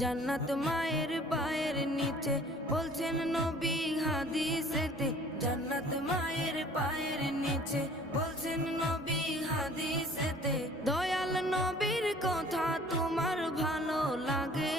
জান্নাত মায়ের পায়ের নিচে বলছেন নবী হাদিসেতে। জান্নাত মায়ের পায়ের নিচে বলছেন নবী হাদিসেতে। দয়াল নবীর কথা তোমার ভালো লাগে